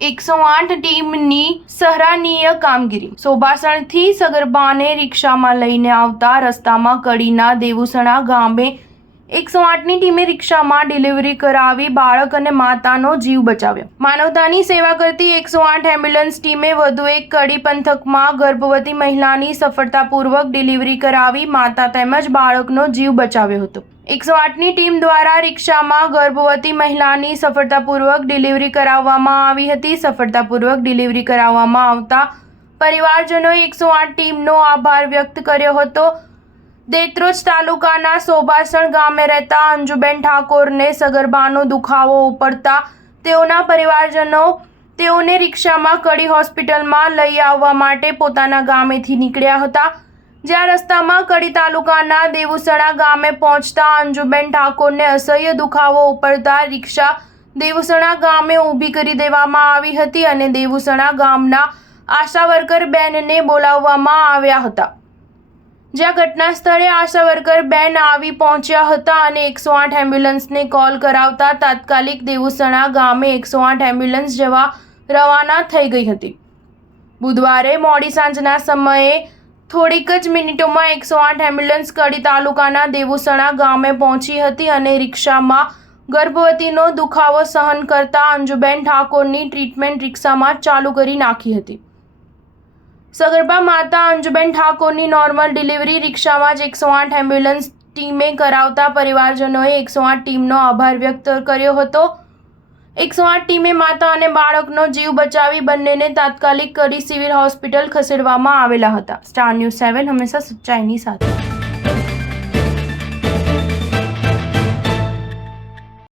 108 ટીમની સરાહનીય કામગીરી। સોબાસણથી સગર્ભાને રિક્ષામાં લઈને આવતા રસ્તામાં કડીના દેવુસણા ગામે 108ની ટીમે રિક્ષામાં ડિલિવરી કરાવી બાળક અને માતાનો જીવ બચાવ્યો। માનવતાની સેવા કરતી 108 એમ્બ્યુલન્સ ટીમે વધુ એક કડી પંથકમાં ગર્ભવતી મહિલાની સફળતાપૂર્વક ડિલિવરી કરાવી માતા તેમજ બાળકનો જીવ બચાવ્યો હતો। 108ની ટીમ દ્વારા રિક્ષામાં ગર્ભવતી મહિલાની સફળતાપૂર્વક ડિલિવરી કરાવવામાં આવી હતી। સફળતાપૂર્વક ડિલિવરી કરાવવામાં આવતા પરિવારજનોએ 108 ટીમનો આભાર વ્યક્ત કર્યો હતો। દેત્રોજ તાલુકાના સોબાસણ ગામે રહેતા અંજુબેન ઠાકોરને સગર્ભાનો દુખાવો ઉપડતા તેઓના પરિવારજનો તેઓને રિક્ષામાં કડી હોસ્પિટલમાં લઈ આવવા માટે પોતાના ગામેથી નીકળ્યા હતા। જ્યાં રસ્તામાં કડી તાલુકાના દેવુસણા ગામે પહોંચતા અંજુબેન ઠાકોરને અસહ્ય દુખાવો ઉપડતા રિક્ષા દેવુસણા ગામે ઊભી કરી દેવામાં આવી હતી અને દેવુસણા ગામના આશા વર્કર બેનને બોલાવવામાં આવ્યા હતા। જ્યાં ઘટના સ્થળે આશા વર્કર બેન આવી પહોંચ્યા હતા અને 108 એમ્બ્યુલન્સને કોલ કરાવતા તાત્કાલિક દેવુસણા ગામે 108 એમ્બ્યુલન્સ જવા રવાના થઈ ગઈ હતી। બુધવારે મોડી સાંજના સમયે થોડીક જ મિનિટોમાં 108 એમ્બ્યુલન્સ કડી તાલુકાના દેવુસણા ગામે પહોંચી હતી અને રિક્ષામાં ગર્ભવતીનો દુખાવો સહન કરતા અંજુબેન ઠાકોરની ટ્રીટમેન્ટ રિક્ષામાં ચાલુ કરી નાખી હતી। સગર્ભા માતા અંજુબેન ઠાકોરની નોર્મલ ડિલિવરી રિક્ષામાં જ 108 એમ્બ્યુલન્સ ટીમે કરાવતા પરિવારજનોએ 108 ટીમનો આભાર વ્યક્ત કર્યો હતો। 108 ટીમે માતા અને બાળકનો જીવ બચાવી બંનેને તાત્કાલિક કડી સિવિલ હોસ્પિટલ ખસેડવામાં આવેલા હતા। સ્ટાર ન્યૂઝ 7 હંમેશા સચ્ચાઈની સાથે।